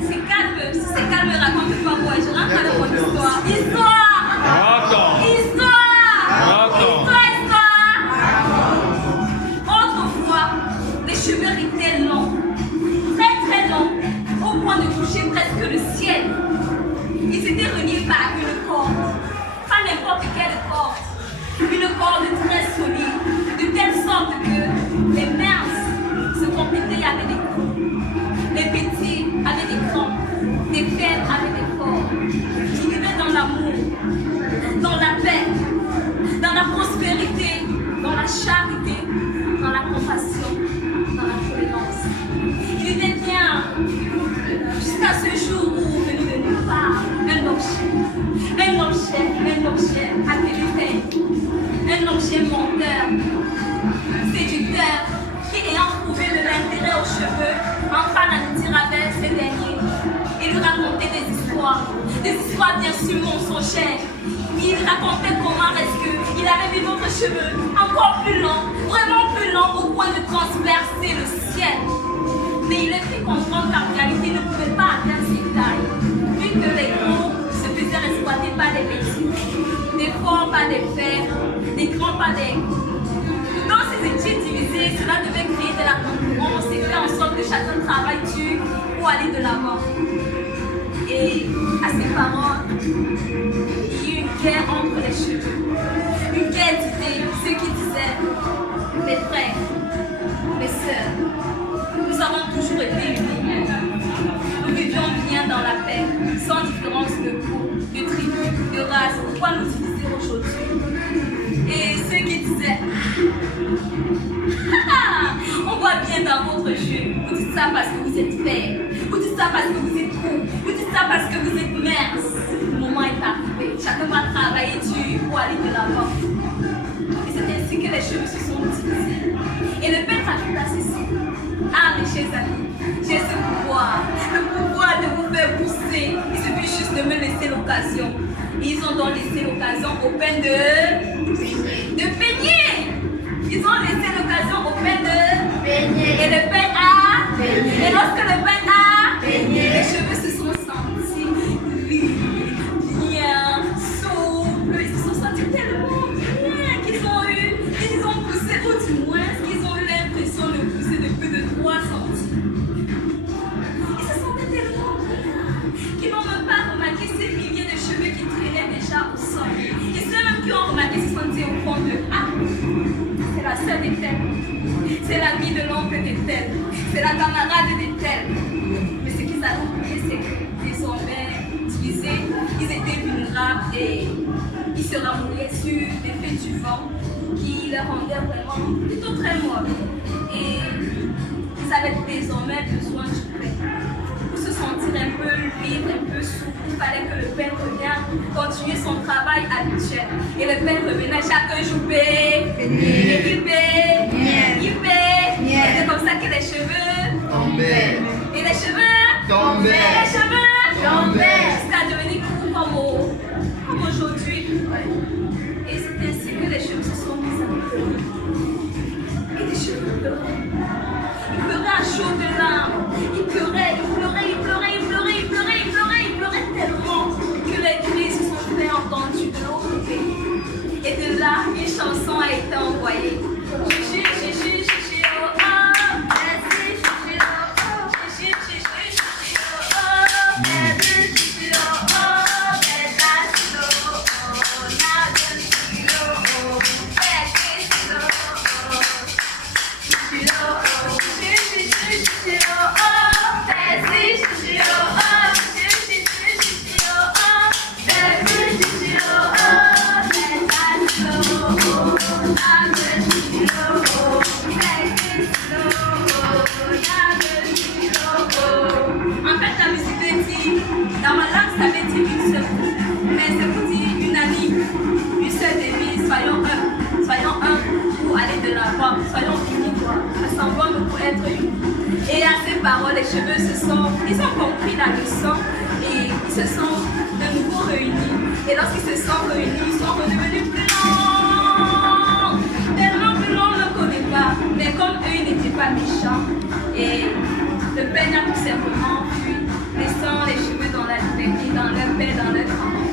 C'est calme, si c'est calme, raconte-moi moi. Je rentre dans mon histoire. Histoire! Autrefois, les cheveux étaient longs, très très longs, au point de toucher presque le ciel. Ils étaient reliés par une corde, pas n'importe quelle corde, une corde très solide, de telle sorte que les minces se complétaient avec des coups, les petits avaient des crampes, les faibles avaient des corps, qui vivaient dans l'amour, dans la paix, dans la prospérité, dans la charité, dans la compassion, dans la tolérance. Il était bien jusqu'à ce jour où, venu de nulle part, un objet appelé peine, un objet menteur, séducteur, qui ayant trouvé de l'intérêt aux cheveux, enfin à nous dire avec ces derniers et lui raconter des histoires bien sûr mensongères. Il racontait comment est-ce qu'il avait vu votre cheveux encore plus long, vraiment plus long, au point de transpercer le ciel. Mais il est fait comprendre qu'en réalité, il ne pouvait pas atteindre cette taille, vu que les gros se faisaient exploiter par des petits, des forts par des faibles, des grands par des... Dans ces études divisées, cela devait créer de la concurrence et faire en sorte que chacun travaille dur pour aller de l'avant. Et à ces paroles, il y eut une guerre entre les cheveux, une guerre d'idées, ceux qui disaient, mes frères, mes sœurs, nous avons toujours été unis. Nous vivions bien dans la paix, sans différence de goût, de tribu, de race. Pourquoi nous diviser aujourd'hui? Et ceux qui disaient, on voit bien dans votre jeu, vous dites ça parce que vous êtes faible, vous dites ça parce que vous êtes gros, vous dites ça parce que vous êtes mince. Le moment est arrivé, chacun va travailler dur pour aller de l'avant. Et c'est ainsi que les cheveux se sont divisés. Et le père ajouta ceci. Ah, mes chers amis, j'ai ce pouvoir, le pouvoir de vous faire pousser. Il suffit juste de me laisser l'occasion. Ils ont donc laissé l'occasion au pain de peigner. Ils ont laissé l'occasion au pain de peigner. Et le pain a peigné. Et lorsque le pain a peigné, les cheveux se sont sentis bien, souples. Ils se sont sentis tellement bien qu'ils ont poussé, ou du moins qu'ils ont eu l'impression de pousser de plus de 3 centimètres. Ils se sentaient tellement bien qu'ils n'ont même pas remarqué ces milliers de cheveux qui traînaient déjà au sol. Et ceux même qui ont remarqué se sont dit au fond de c'est la sœur des tels, c'est l'amie de l'oncle des tels, c'est la camarade des tels. Mais ce qu'ils avaient oublié, c'est que désormais, divisés, ils étaient vulnérables et ils se ramolaient sur des faits du vent qui les rendaient vraiment plutôt très molles. Et ils avaient désormais besoin du pain. Pour se sentir un peu libre, un peu souple, il fallait que le père revienne continuer son travail habituel. Et le père revenait chaque jour c'est comme ça que les cheveux tombaient. Et les cheveux tombaient. Jusqu'à devenir court comme aujourd'hui. Et c'est ainsi que les cheveux se sont mis à pleurer. Et les cheveux pleuraient. Ils pleuraient à chaudes larmes. Ils pleuraient tellement que les cris se sont fait entendre de l'autre côté. Et de là, une chanson a été envoyée. Dans ma langue, ça veut dire une seule. Mais c'est pour dire une amie, une seule devise, soyons un pour aller de l'avant, soyons unis, rassemblons-nous pour être unis. Et à ces paroles, les cheveux ils ont compris la leçon et ils se sont de nouveau réunis. Et lorsqu'ils se sont réunis, ils sont redevenus plus longs, tellement plus longs, on ne connaît pas. Mais comme eux, ils n'étaient pas méchants, et le père n'a tout simplement fui. leur paix, dans leur temps.